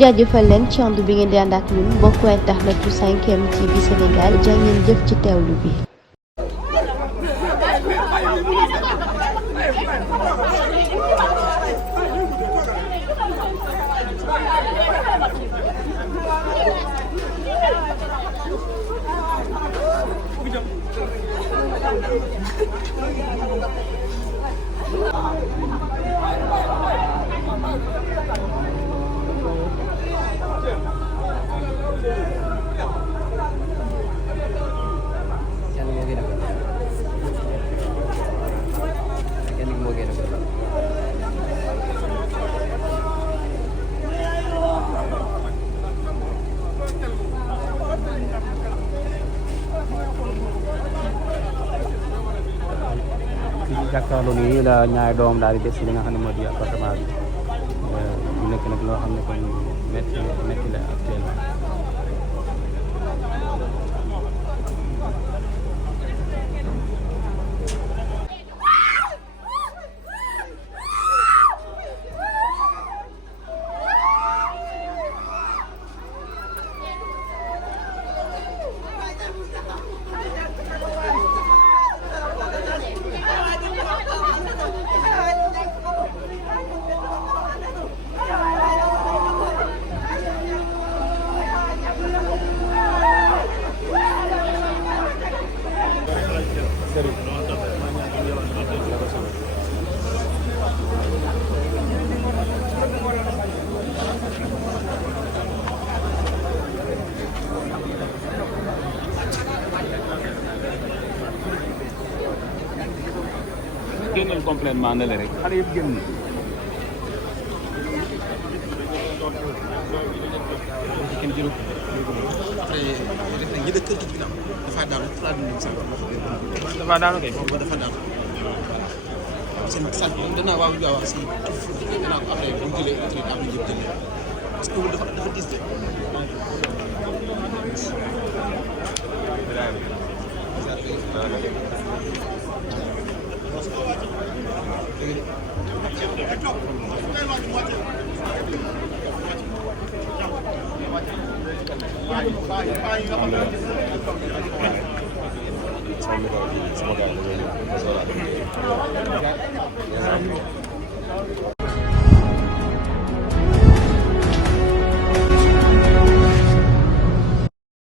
jaajëfal leen ci ànd bi ngeen di ànd ak ñun mbokku internet yu 5M TV Sénégal jaa ngeen jëf ci teewlu bi. jàkkaarloo nii la ñaari doom daal di des li nga xam ne moo di appartement bi mu nekk nag loo xam ne kon métti la actuellement. génnoon complètement ne la rek xale yëpp génn kenn jëlu ñi dëkk kër gi ginnaaw dafa daanu dafa daanu kay dafa daanu seen sant danaa waaw wax si danaa ko après bu ñu jëlee autorité am ñu jël parce que dafa diis de sama gars